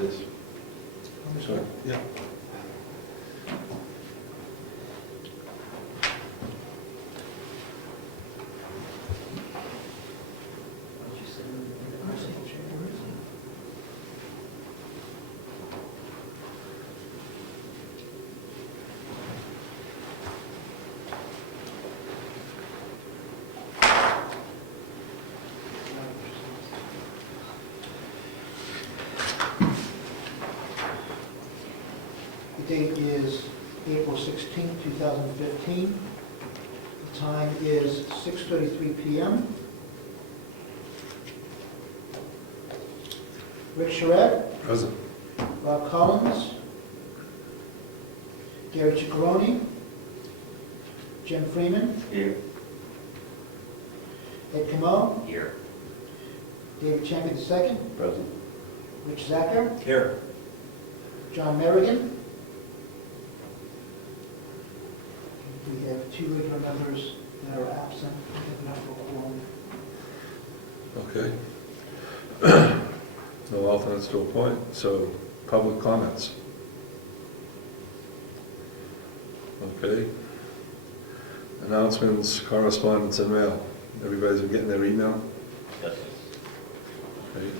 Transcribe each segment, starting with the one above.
it is. Sorry, yeah. The date is April 16, 2015. The time is 6:33 p.m. Rick Charette, Present. Rob Collins, Gary Ciccarone, Jim Freeman, Here. Ed Comeau, Here. David Champion II, Present. Rich Zacher, Here. John Merrigan. We have two regular members that are absent. We have enough for a quorum. Okay. No alternates to appoint, so public comments. Okay. Announcements, correspondence, and mail. Everybody's been getting their email? Yes. Okay.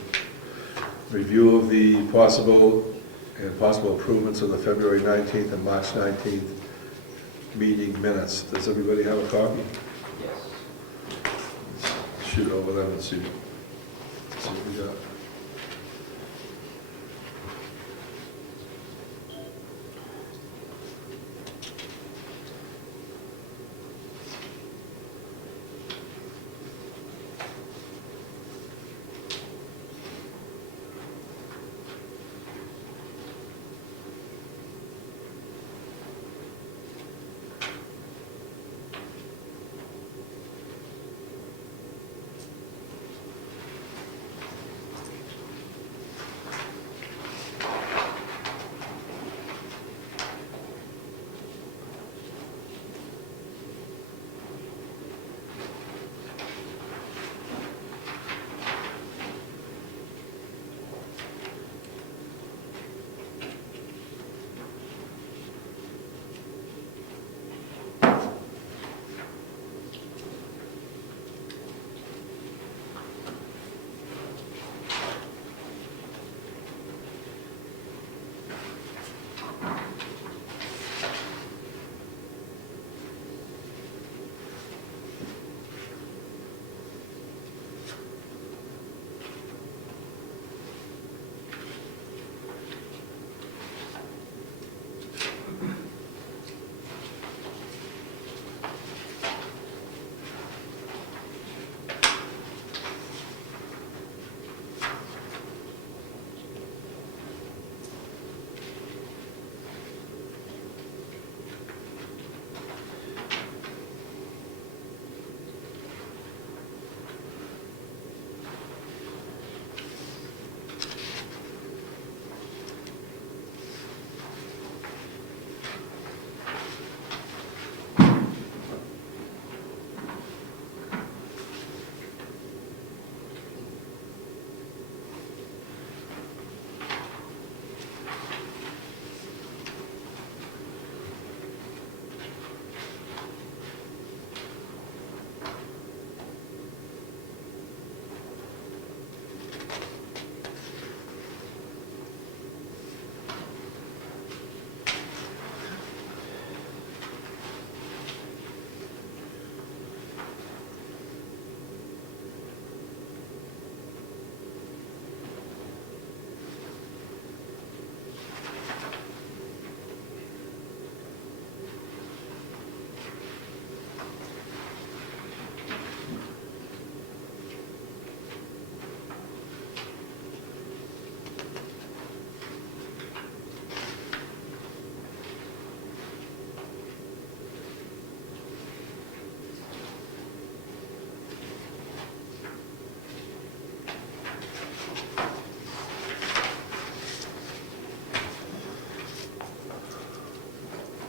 Review of the possible improvements of the February 19th and March 19th meeting minutes. Does everybody have a copy? Yes. Shoot over them and see what we got.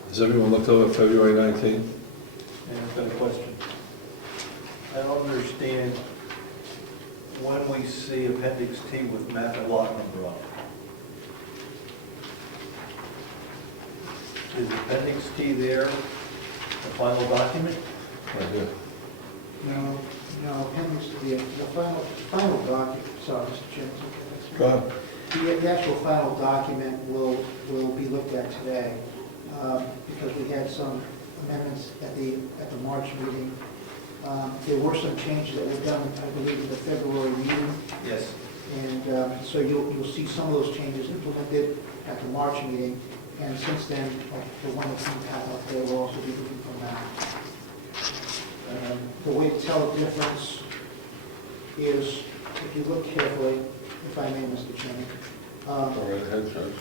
Has everyone looked over February 19th? And I've got a question. I don't understand when we see Appendix T with map and lot number on it. Is Appendix T there, the final document? Right here. No, appendix, the final document, sorry, Mr. Chairman. Go ahead. The actual final document will be looked at today, because we had some amendments at the March meeting. There were some changes that were done, I believe, in the February meeting, Yes. and so you'll see some of those changes implemented at the March meeting, and since then, the one that's going to happen up there will also be moving from that. The way to tell the difference is, if you look carefully, if I may, Mr. Chairman, Go right ahead, Judge.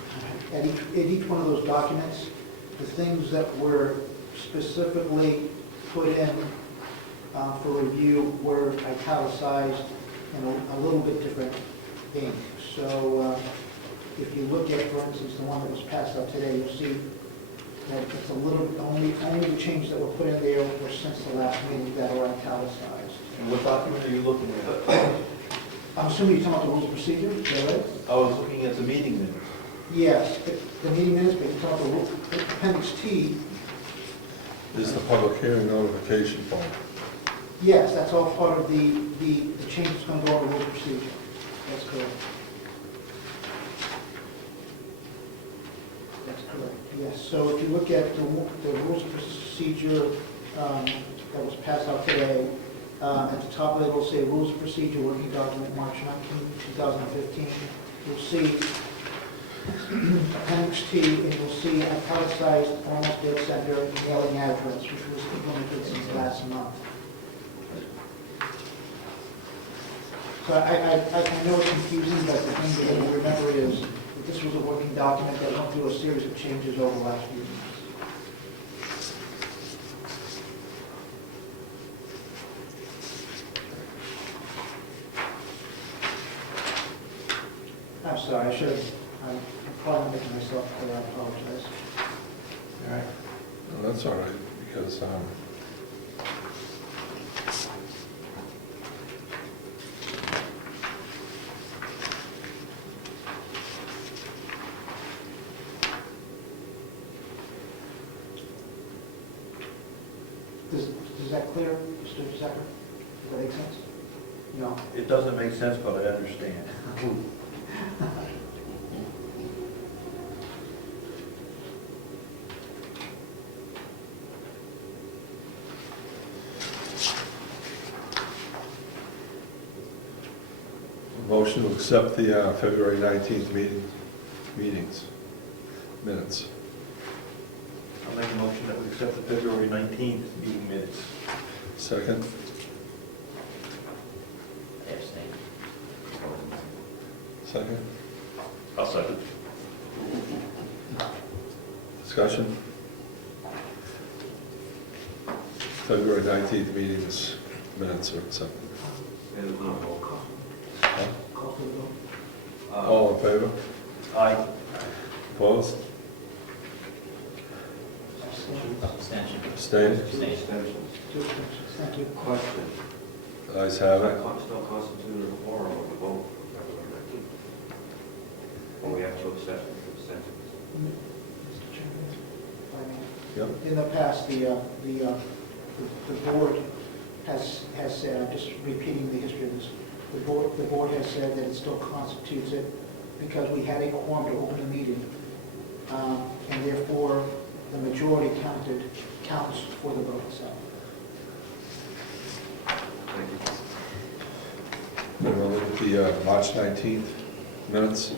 at each one of those documents, the things that were specifically put in for review were italicized in a little bit different ink. So if you look at, for instance, the one that was passed out today, you'll see that it's a little, only the changes that were put in there were since the last meeting that are italicized. And what document are you looking at? I'm assuming you're talking about the rules of procedure, is that right? I was looking at the meeting minutes. Yes, the meeting minutes, but you're talking about appendix T. This is the public hearing notification form. Yes, that's all part of the change that's going to go on the rules of procedure. That's correct. That's correct, yes. So if you look at the rules of procedure that was passed out today, at the top of it, it'll say Rules of Procedure Working Document, March 19, 2015. You'll see Appendix T, and you'll see italicized, almost dead center, mailing address, which was implemented since last month. So I know it's confusing, but the thing to remember is that this was a working document that went through a series of changes over the last few months. I'm sorry, I'm probably making myself clear, I apologize. All right. No, that's all right, because, Is that clear, Mr. Zucker? Does that make sense? No. It doesn't make sense, but I understand. motion to accept the February 19th meetings, minutes. I'll make a motion that we accept the February 19th meeting minutes. Second? Abstain. Second? I'll second. Discussion? February 19th meetings, minutes are accepted. Call for the vote. All in favor? Aye. Opposed? Abstention. Abstained? Abstention. Two abstentions. Thank you. Question. Ayes have it. Still constituted a quorum of the vote. Or we have to accept abstentions. Mr. Chairman, if I may. Yep. In the past, the board has said, I'm just repeating the history of this, the board has said that it still constitutes it because we had a quorum to open a meeting, and therefore the majority counts for the vote itself. We'll look at the March 19th minutes.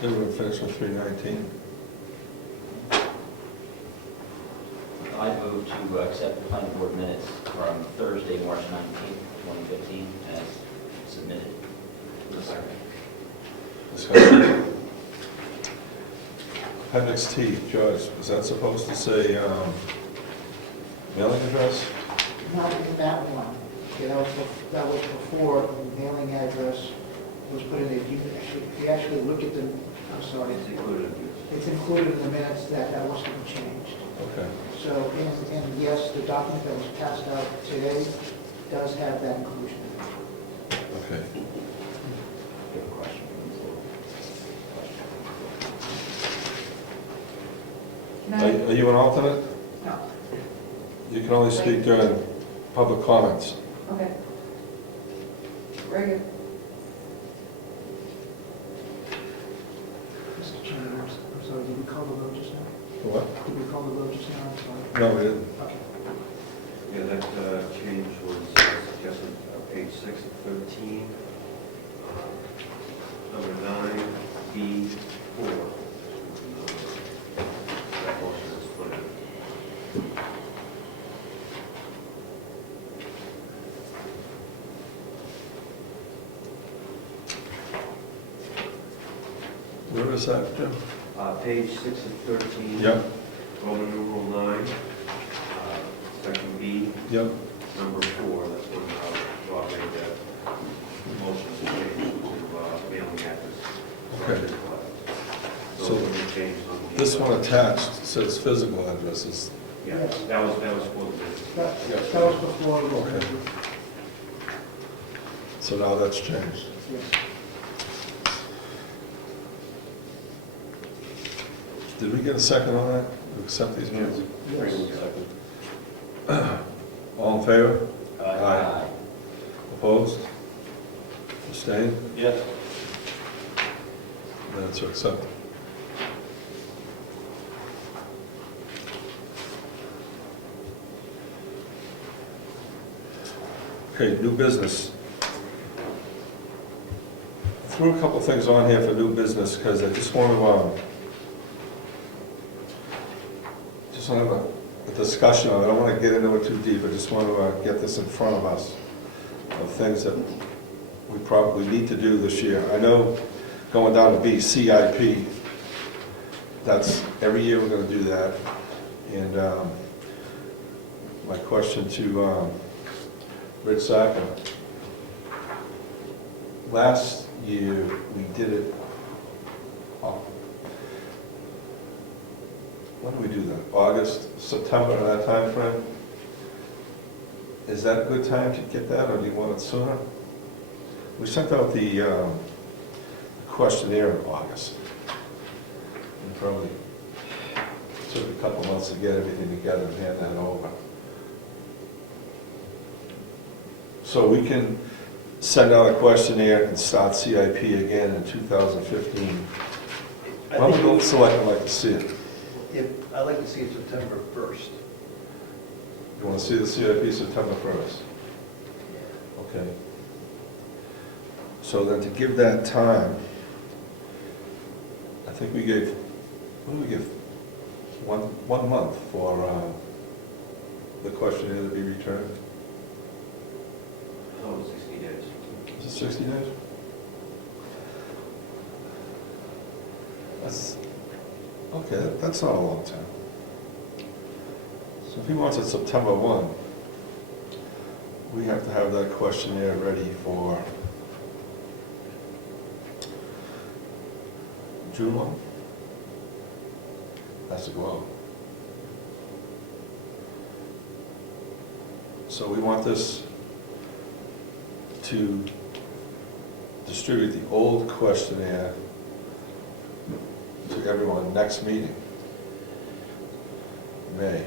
Then we're finished with 319. I move to accept the planning board minutes from Thursday, March 19th, 2015, as submitted. Discussion. Appendix T, George, was that supposed to say mailing address? Not in that one. Okay, that was before the mailing address was put in. If you actually look at the, I'm sorry, It's included. it's included in the minutes that wasn't changed. Okay. So, and yes, the document that was passed out today does have that inclusion. Okay. Good question. Are you an alternate? No. You can only speak during public comments. Okay. Very good. Mr. Chairman, I'm sorry, did we call the vote just now? What? Did we call the vote just now? I'm sorry. No, we didn't. Okay. Yeah, that change was suggested, page 6 of 13, number 9B4. That motion is put in. Where is that, Jim? Page 6 of 13. Yep. Roman numeral 9, section B, Yep. number 4. That's when Rob made that motion to change to mailing address. Okay. So So when we changed on the- This one attached says physical addresses. Yeah, that was for the. That was before. Okay. So now that's changed. Yes. Did we get a second on that, to accept these minutes? Yes. All in favor? Aye. Opposed? Abstained? Yes. Minutes are accepted. Okay, new business. Threw a couple things on here for new business because I just want to have a discussion on it. I don't want to get into it too deep. I just want to get this in front of us of things that we probably need to do this year. I know going down to B, CIP, that's every year we're going to do that. And my question to Rich Sacker, last year we did it, when do we do that? August, September, in that time frame? Is that a good time to get that, or do you want it sooner? We sent out the questionnaire in August. And probably took a couple months to get everything together and hand that over. So we can send out a questionnaire and start CIP again in 2015. How would the selectmen like to see it? I'd like to see it September 1st. You want to see the CIP September 1st? Okay. So then to give that time, I think we gave, what did we give? One month for the questionnaire to be returned. Oh, 60 days. Is it 60 days? That's, okay, that's not a long time. So if he wants it September 1, we have to have that questionnaire ready for June 1. Has to go out. So we want this to distribute the old questionnaire to everyone next meeting, May,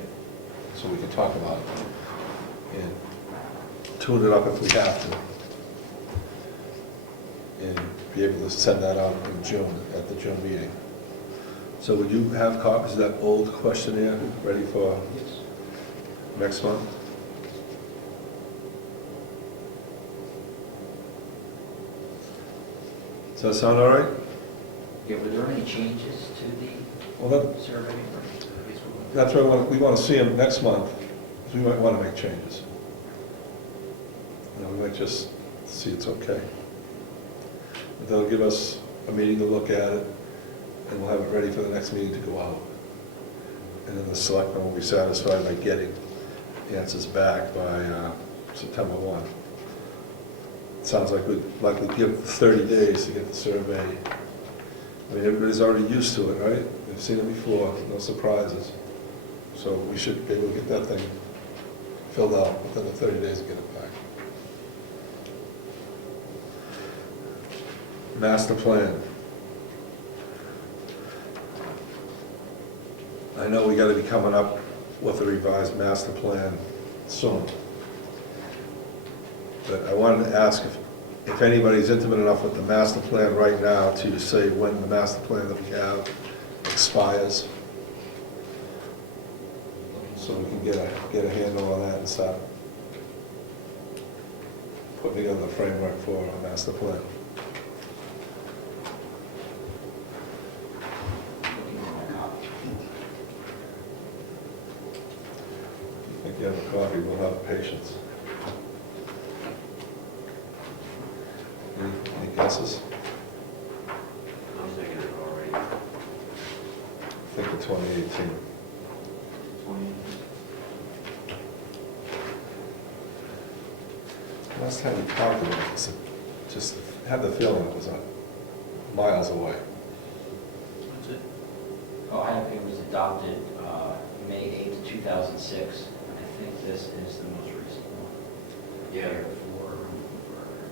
so we can talk about it and tune it up if we have to, and be able to send that out in June, at the June meeting. So would you have copies of that old questionnaire ready for Yes. next month? Does that sound all right? Yeah, were there any changes to the Well, survey? that's why we want to see them next month, because we might want to make changes. We might just see it's okay. But they'll give us a meeting to look at it, and we'll have it ready for the next meeting to go out. And then the selectmen will be satisfied by getting answers back by September 1. It sounds like we'd likely give 30 days to get the survey. I mean, everybody's already used to it, right? They've seen it before, no surprises. So we should be able to get that thing filled out within the 30 days and get it back. Master plan. I know we gotta be coming up with a revised master plan soon. But I wanted to ask if anybody's intimate enough with the master plan right now to say when the master plan that we have expires. So we can get a handle on that and start putting together the framework for a master plan. If you have a copy, we'll have patience. Any guesses? I'm thinking it already. I think in 2018. 20. Last time we talked about this, it just had the feeling it was miles away. That's it. Oh, it was adopted May 8th, 2006. I think this is the most recent one. Yeah. For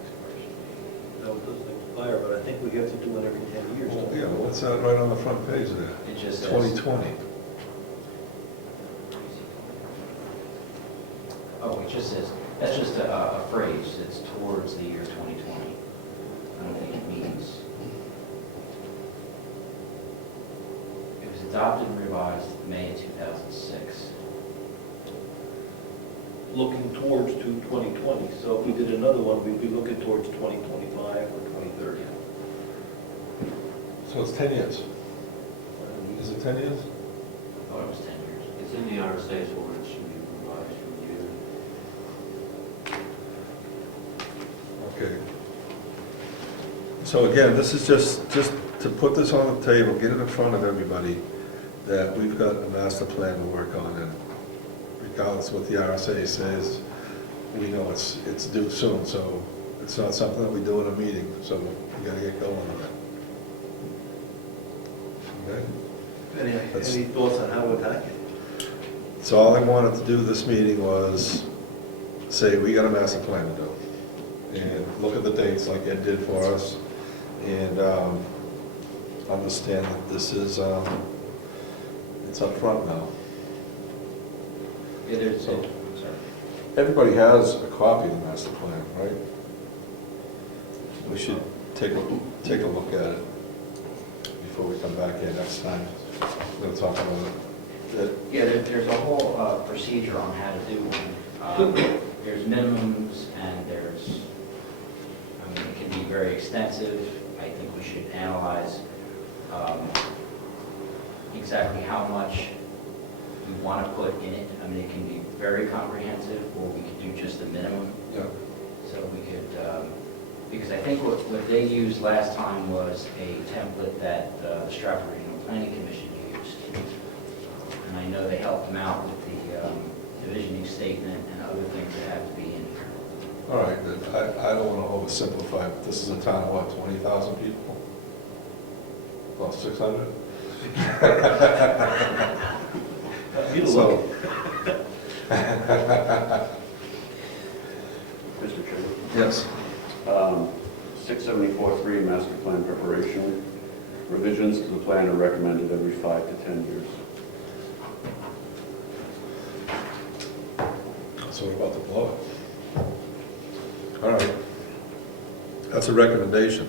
expiration date. No, it doesn't expire, but I think we have to do it every 10 years. Well, don't we? yeah, what's that right on the front page there? It just says. 2020. Oh, it just says, that's just a phrase, it's towards the year 2020. I don't think it means. It was adopted and revised May of 2006. Looking towards to 2020, so if we did another one, we'd be looking towards 2025 or 2030. So it's 10 years. Is it 10 years? I thought it was 10 years. It's in the RSA's ordinance, should be revised, reviewed. Okay. So again, this is just to put this on the table, get it in front of everybody, that we've got a master plan to work on, and regardless of what the RSA says, we know it's due soon, so it's not something that we do in a meeting, so we gotta get going on it. Okay? Any thoughts on how to attack it? So all I wanted to do this meeting was say, we got a master plan to do. And look at the dates like Ed did for us, and understand that this is, it's up front now. Yeah, there's, So- sorry. Everybody has a copy of the master plan, right? We should take a look at it before we come back in next time. We'll talk about it. Yeah, there's a whole procedure on how to do one. There's minimums and there's, I mean, it can be very extensive. I think we should analyze exactly how much we want to put in it. I mean, it can be very comprehensive, or we could do just the minimum. Yeah. So we could, because I think what they used last time was a template that the Stratford Regional Planning Commission used. And I know they helped them out with the divisioning statement and other things that have to be in here. All right, then. I don't want to oversimplify, but this is a town of what, 20,000 people? Well, 600? You So, look. Mr. Chairman, yes. 674-3, master plan preparation. Revisions to the plan are recommended every 5 to 10 years. So we're about to blow it. All right. That's a recommendation.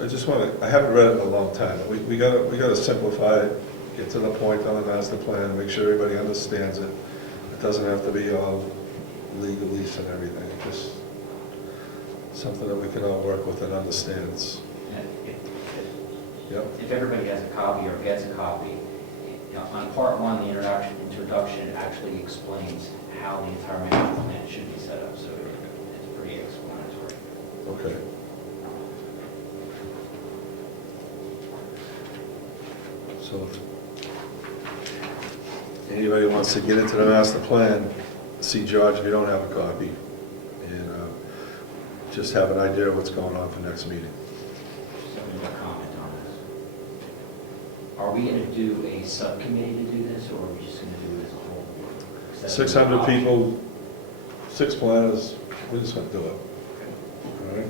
I just want to, I haven't read it in a long time. We gotta simplify it, get to the point on the master plan, make sure everybody understands it. It doesn't have to be all legalese and everything. Just something that we can all work with and understand. Yep, If everybody has a copy or gets a copy, on part one, the introduction actually explains how the entire master plan should be set up, so it's pretty explanatory. okay. So if anybody wants to get into the master plan, see George if you don't have a copy, and just have an idea of what's going on for next meeting. Somebody will comment on this. Are we going to do a subcommittee to do this, or are we just going to do it as a whole? 600 people, 6 planners, we're just going to do it. All right?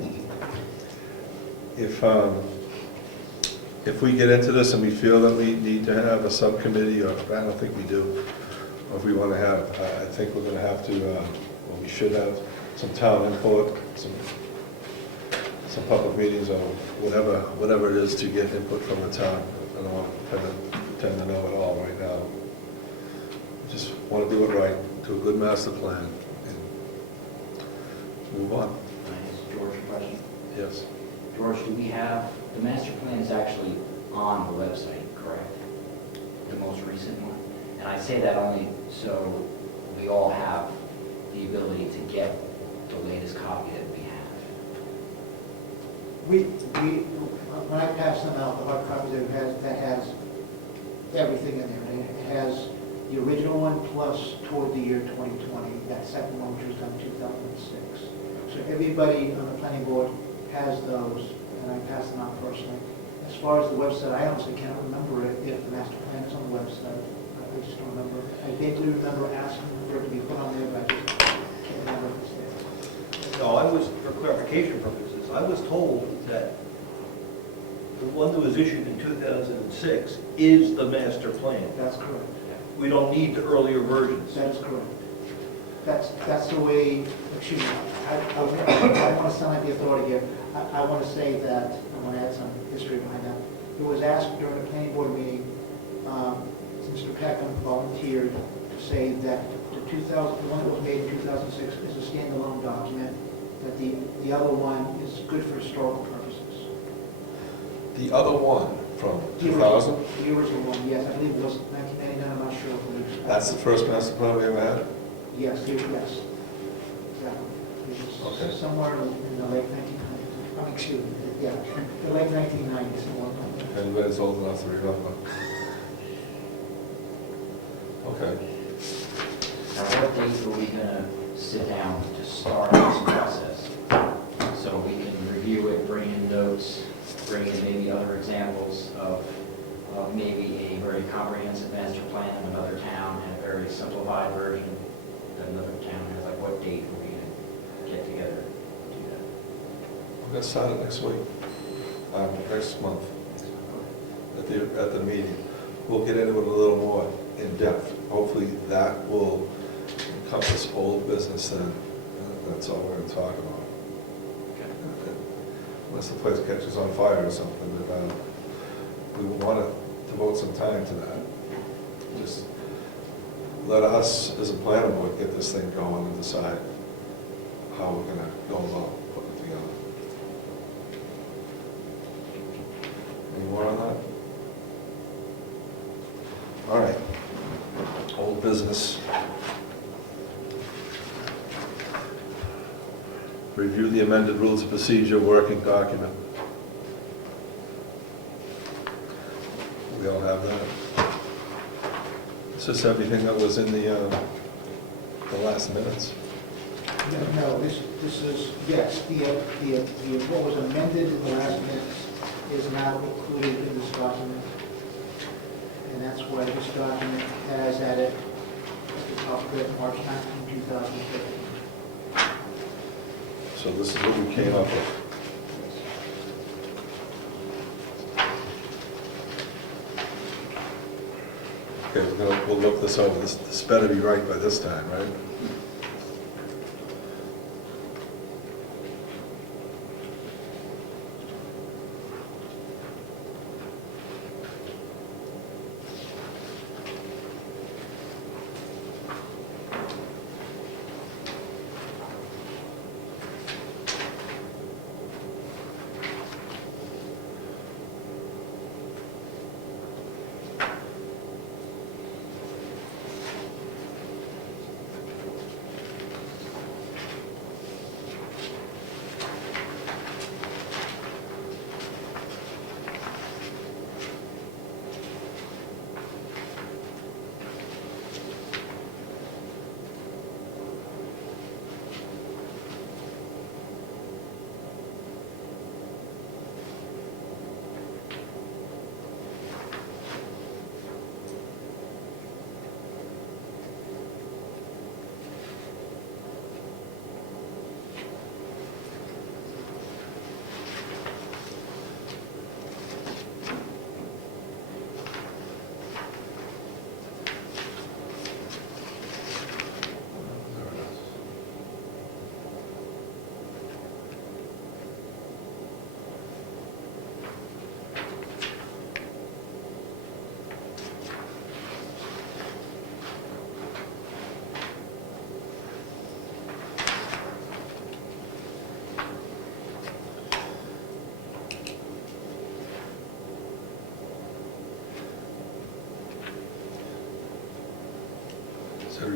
If we get into this and we feel that we need to have a subcommittee, or I don't think we do, or if we want to have, I think we're going to have to, well, we should have some town input, some public meetings, or whatever it is to get input from the town. I don't want to pretend to know it all right now. Just want to do it right, do a good master plan, and move on. Can I ask George a question? Yes. George, do we have, the master plan is actually on the website, correct? The most recent one? And I say that only so we all have the ability to get the latest copy that we have. When I pass them out, the hard copy that has everything in there, and it has the original one plus toward the year 2020, that second one, which was done in 2006. So everybody on the planning board has those, and I pass them out personally. As far as the website, I honestly cannot remember if the master plan is on the website. I just don't remember. I vaguely remember asking for it to be put on there, but I just can't remember if it's there. No, for clarification purposes, I was told that the one that was issued in 2006 is the master plan. That's correct. We don't need the earlier versions. That is correct. That's the way, excuse me, I want to sound like the authority here. I want to say that, I want to add some history behind that. It was asked during the planning board meeting, Mr. Peckham volunteered to say that the one that was made in 2006 is a standalone document, that the other one is good for historical purposes. The other one from The 2000? The original one, yes, I believe it was 1999, I'm not sure. That's the first master plan we ever had? Yes, yes. Exactly. It was Okay. somewhere in the late 1990s. Excuse me, yeah, the late 1990s. Anybody's old enough to remember. Okay. Now, what date are we going to sit down to start this process? So we can review it, bring in notes, bring in maybe other examples of maybe a very comprehensive master plan of another town and a very simplified version that another town has. Like, what date are we going to get together to do that? We're going to start it next week, next month, at the meeting. We'll get into it a little more in depth. Hopefully that will encompass old business then. That's all we're going to talk about. Unless the place catches on fire or something, but we want to devote some time to that. Just let us, as a planning board, get this thing going and decide how we're going to go about putting it together. Any more on that? All right. Old business. Review the amended rules of procedure working document. We all have that. This is everything that was in the last minutes. No, this is, yes, what was amended in the last minutes is now included in this document. And that's why this document has added at the top of it, March 19, 2015. So this is what we came up with. Okay, we'll look this over. This better be right by this time, right?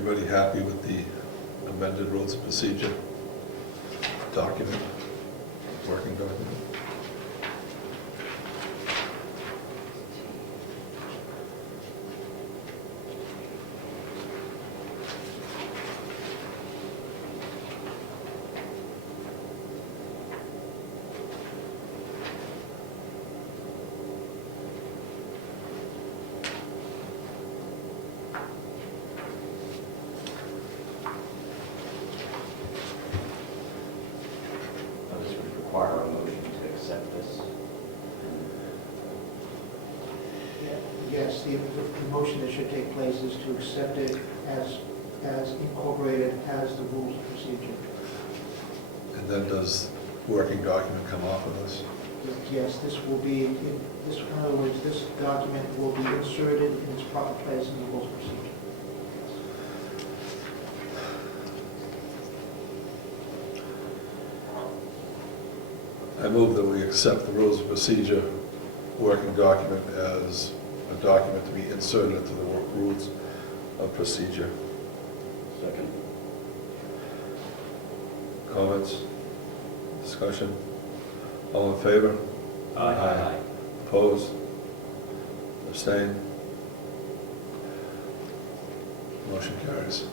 everybody happy with the amended rules of procedure document, working document? This would require a motion to accept this. Yes, the motion that should take place is to accept it as incorporated as the rules of procedure. And then does working document come off of this? Yes, this will be, in other words, this document will be inserted in its proper place in the rules of procedure. I move that we accept the rules of procedure working document as a document to be inserted into the rules of procedure. Second. Comments? Discussion? All in favor? Aye. Opposed? Abstained? Motion carries.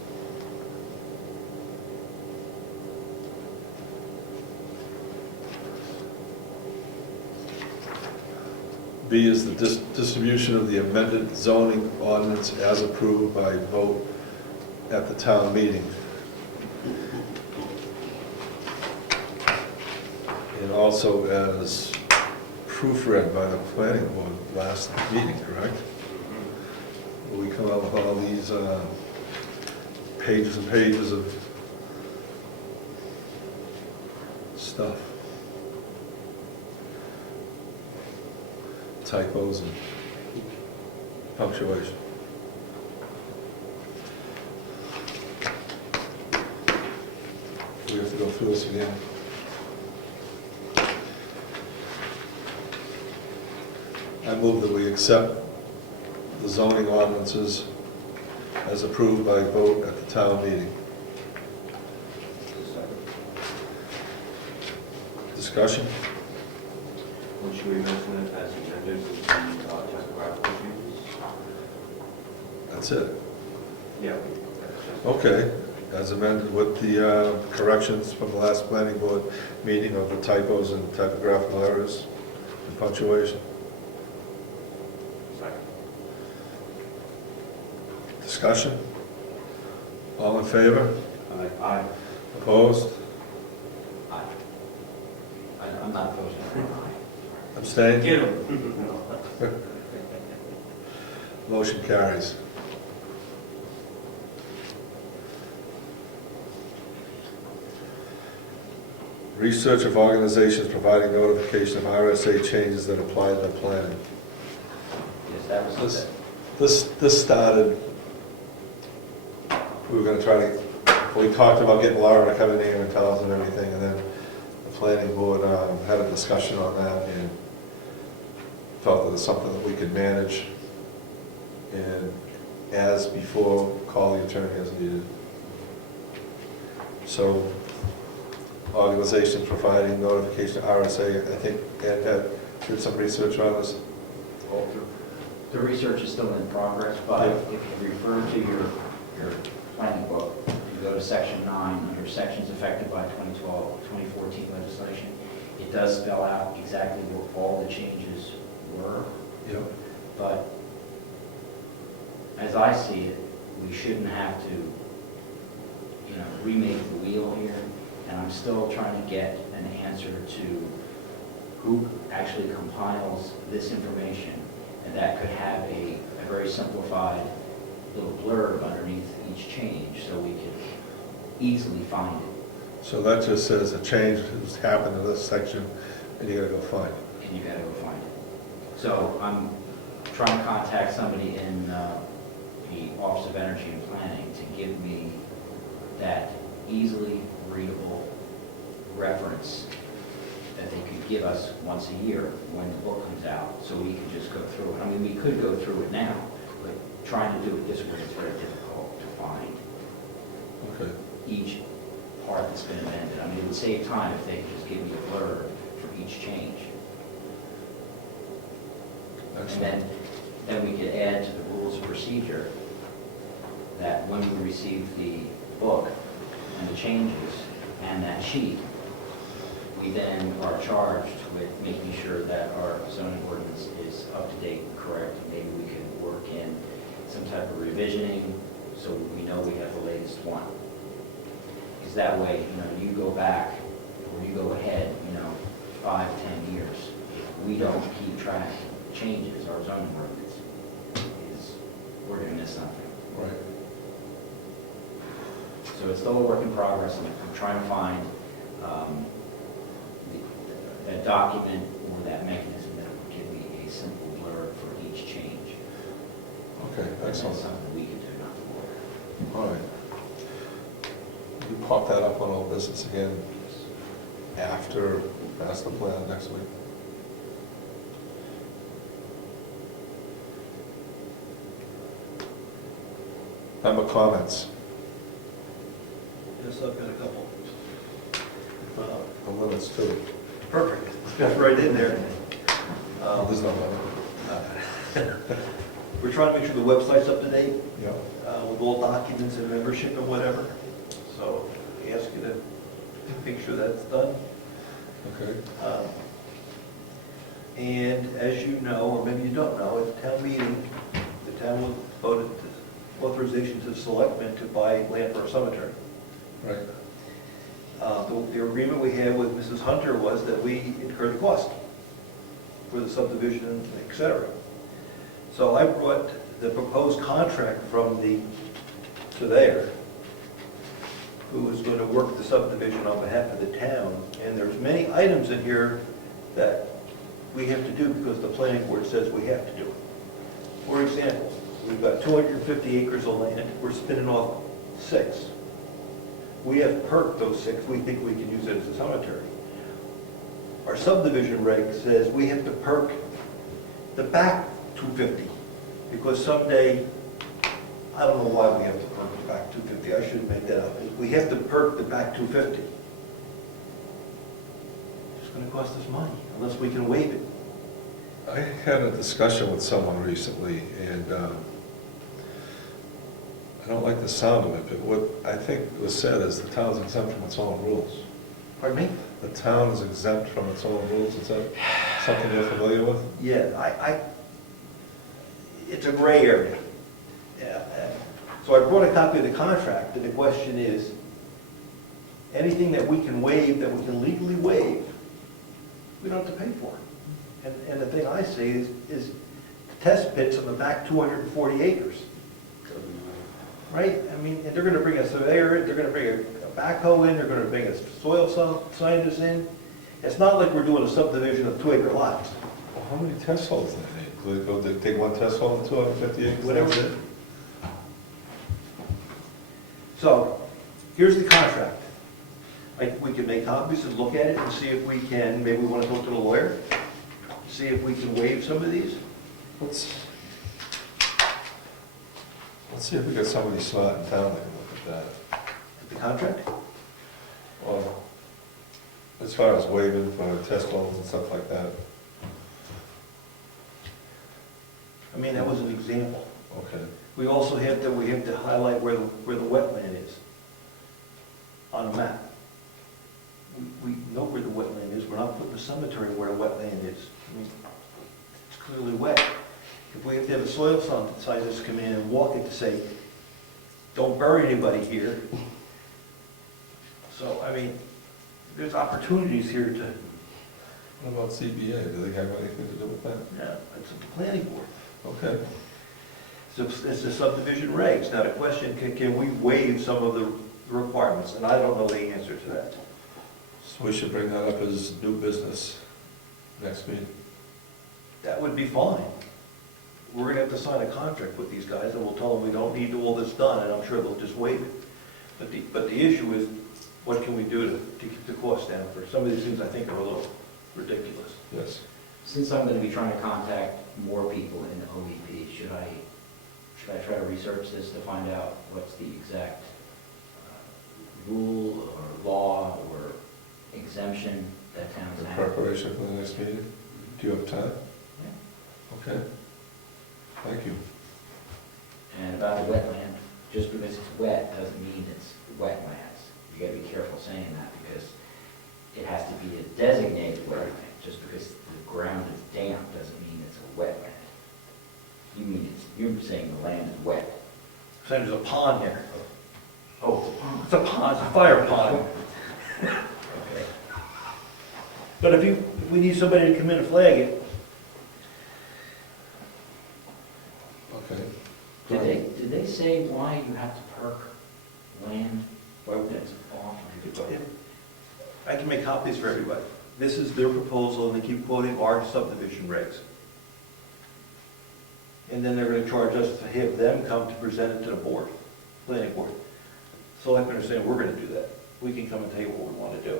B is the distribution of the amended zoning ordinance as approved by vote at the town meeting. And also as proofread by the planning board last meeting, correct? We come out with all these pages and pages of stuff. Typos and punctuation. We have to go through this again. I move that we accept the zoning ordinances as approved by vote at the town meeting. Discussion? Well, should we mention it as amended with the typographical changes? That's it. Yeah. Okay, as amended with the corrections from the last planning board meeting of the typos and typographical errors and punctuation. Second. Discussion? All in favor? Aye. Opposed? Aye. I'm not opposed. Abstained? Get him. Motion carries. Research of organizations providing notification of RSA changes that apply to the planning. Yes, that was it. This started, we were gonna try to, we talked about getting Laura to come in here and tell us and everything, and then the planning board had a discussion on that and felt that it's something that we could manage, and as before, call the attorney as needed. So, organizations providing notification of RSA, I think Ed did some research on this. The research is still in progress, but Yeah. if you refer to your planning book, you go to section 9, under sections affected by 2014 legislation, it does spell out exactly what all the changes were, Yep. but as I see it, we shouldn't have to, remake the wheel here, and I'm still trying to get an answer to who actually compiles this information, and that could have a very simplified little blurb underneath each change, so we could easily find it, So that just says a change has happened in this section, and you gotta go find it. and you gotta go find it. So I'm trying to contact somebody in the Office of Energy and Planning to give me that easily readable reference that they could give us once a year when the book comes out, so we can just go through it. I mean, we could go through it now, but trying to do it this way is very difficult to find. each part that's been amended. I mean, it would save time if they could just give me a blurb for each change. And Excellent. then we could add to the rules of procedure that when we receive the book and the changes and that sheet, we then are charged with making sure that our zoning ordinance is up to date and correct. Maybe we can work in some type of revisioning so we know we have the latest one. Because that way, you go back or you go ahead, 5, 10 years. If we don't keep track of changes, our zoning ordinance we're going to miss something. Right. So it's still a work in progress. I'm trying to find that document or that mechanism that would give me a simple blurb for each change. Okay, excellent. That's something we could do, not the board. All right. You pop that up on old business again after master plan next week? Member comments? Yes, I've got a couple. The limits too. Perfect. Got right in there. There's no limit. We're trying to make sure the website's up to date Yeah. with all documents and membership and whatever. So we ask you to make sure that's done. Okay. And as you know, or maybe you don't know, at the town meeting, the town voted authorization to the selectmen to buy land for a cemetery. Right. The agreement we had with Mrs. Hunter was that we incur the cost for the subdivision, et cetera. So I brought the proposed contract from the surveyor, who is going to work the subdivision on behalf of the town. And there's many items in here that we have to do because the planning board says we have to do it. For example, we've got 250 acres of land, we're spinning off 6. We have perked those 6, we think we can use it as a cemetery. Our subdivision reg says we have to perk the back 250, because someday, I don't know why we have to perk the back 250, I should make that up. We have to perk the back 250. It's gonna cost us money, unless we can waive it. I had a discussion with someone recently, and I don't like the sound of it, but what I think was said is the town's exempt from its own rules. Pardon me? The town is exempt from its own rules. Is that something you're familiar with? Yeah, it's a gray area. Yeah. So I brought a copy of the contract, and the question is, anything that we can waive, that we can legally waive, we don't have to pay for. And the thing I say is the test pits on the back 240 acres. Right? I mean, and they're gonna bring a surveyor in, they're gonna bring a backhoe in, they're gonna bring a soil scientist in. It's not like we're doing a subdivision of 2-acre lots. Well, how many test holes do they need? Do they go, they take one test hole in 250 acres? Whatever That's it is. So, here's the contract. We can make copies and look at it and see if we can, maybe we want to go to the lawyer, see if we can waive some of these. Let's see if we got somebody smart in town that can look at The contract? that. Well, as far as waiving for test holes and stuff like that. I mean, that was an example. Okay. We also have to highlight where the wetland is on a map. We know where the wetland is, we're not putting a cemetery where a wetland is. I mean, it's clearly wet. If we have to have a soil scientist come in and walk it to say, don't bury anybody here. So, I mean, there's opportunities here to, What about CBA? Do they have anything to do with that? yeah, it's a planning board. Okay. So it's the subdivision regs. Now, the question, can we waive some of the requirements? And I don't know the answer to that. So we should bring that up as new business next meeting. That would be fine. We're gonna have to sign a contract with these guys, and we'll tell them we don't need all this done, and I'm sure they'll just waive it. But the issue is, what can we do to keep the cost down for some of these things I think are a little ridiculous. Yes. Since I'm going to be trying to contact more people in OEP, should I try to research this to find out what's the exact rule or law or exemption that towns In have. preparation for the next meeting? Do you have time? Yeah. Okay. Thank you. And about the wetland, just because it's wet doesn't mean it's wetlands. You gotta be careful saying that, because it has to be a designated wetland. Just because the ground is damp doesn't mean it's a wetland. You're saying the land is wet. Saying there's a pond there. Oh, it's a pond. It's a pond, it's a fire pond. Okay. But if we need somebody to come in and flag it, Okay. Did they say why you have to perk land that's off? I can make copies for everybody. This is their proposal, and they keep quoting our subdivision regs. And then they're gonna charge us to have them come to present it to the board, planning board. So I understand we're gonna do that. We can come and tell you what we wanna do.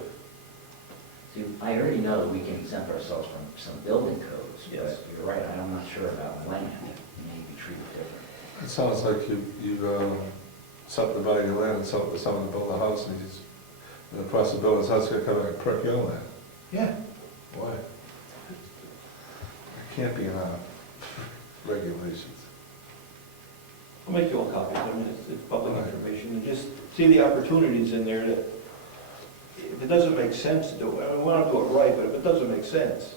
See, I already know that we can exempt ourselves from some building codes, Yes. but you're right, I'm not sure about land. It may be treated different. It sounds like you subdivided your land and sold to someone to build a house, and he's in the process of building his house, gonna come and perk your land. Yeah. Why? There can't be enough regulations. I'll make you all copies. I mean, it's public Right. information, and just see the opportunities in there that, if it doesn't make sense to do it, I mean, we want to do it right, but if it doesn't make sense,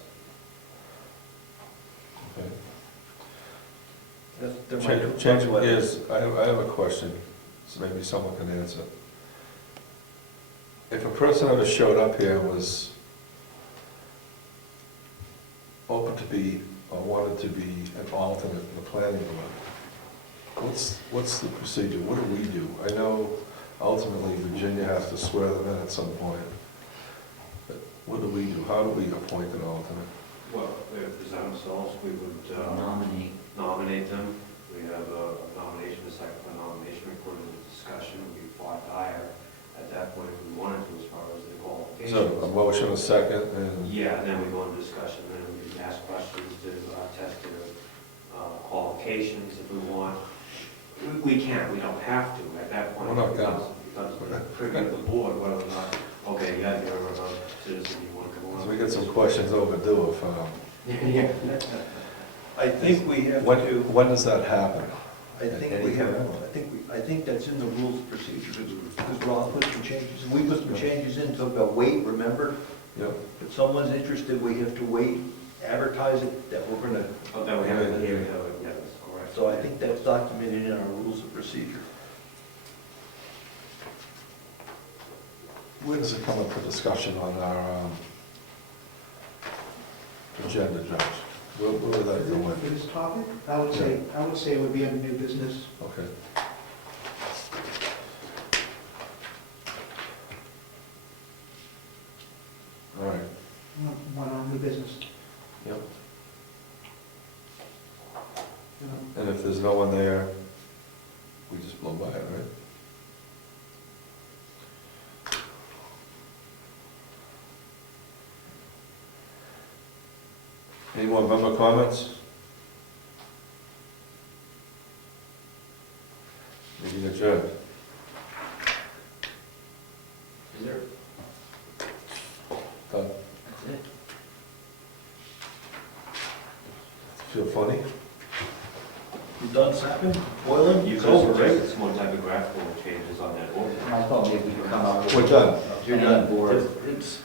Okay. there might be. Change of gears, I have a question, so maybe someone can answer. If a person ever showed up here and was open to be, or wanted to be an alternate in the planning board, what's the procedure? What do? I know ultimately Virginia has to swear them in at some point. But what do? How do we appoint an alternate? Well, they present themselves, we would Nominate. nominate them. We have a nomination, a second for nomination, recorded in the discussion, we fought higher at that point if we wanted to, as far as the qualifications. So a motion, a second, and, Yeah, and then we go into discussion, then we can ask questions to test their qualifications if we want. We can't, we don't have to at that point. We're not gonna. Because it's privy to the board, whether or not, okay, yeah, you're a citizen, you want to come on. so we get some questions overdue if, Yeah. I think we have when, to, when does that happen? I think we have, I think that's in the rules of procedure, because Rob put some changes, and we put some changes in, talk about wait, remember? Yep. If someone's interested, we have to wait, advertise it, that we're gonna, Oh, that we have it here, yeah, that's correct. so I think that's documented in our rules of procedure. When does it come up for discussion on our agenda, Judge? Where would that go in? For this topic, I would say it would be under new business. Okay. All right. One on new business. Yep. You know. And if there's no one there, we just blow by it, right? Any more member comments? Meeting adjourned. Is there? Done. That's it. Feel funny? You done sapping, boiling? You It's could over, suggest right? some more typographical changes on that order. I thought maybe we could come up with. We're done. You're planning done. board It's,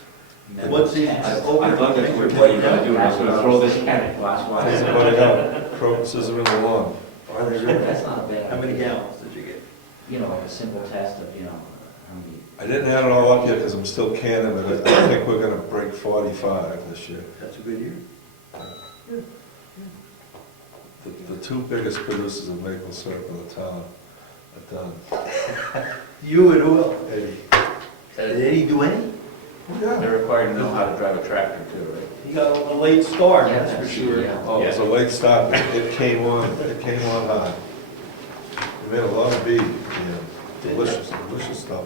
what's the, text. I thought that's what you were gonna do, I was gonna throw this in. That's why. Things are going out. Crocuses are in the lawn. are they really? That's not a bad. How many idea. gallons did you get? You know, like a simple test of, how many. I didn't add it all up yet because I'm still canning, but I think we're gonna break 45 this year. That's a good year. The two biggest producers of maple syrup in the town are done. You and who else? Eddie. Did Eddie do any? Yeah. They're required to know how to drive a tractor too, right? He got a late start, Yeah, that's for sure. yeah. Oh, it was a late start, it came on high. We made a lot of beef, delicious stuff.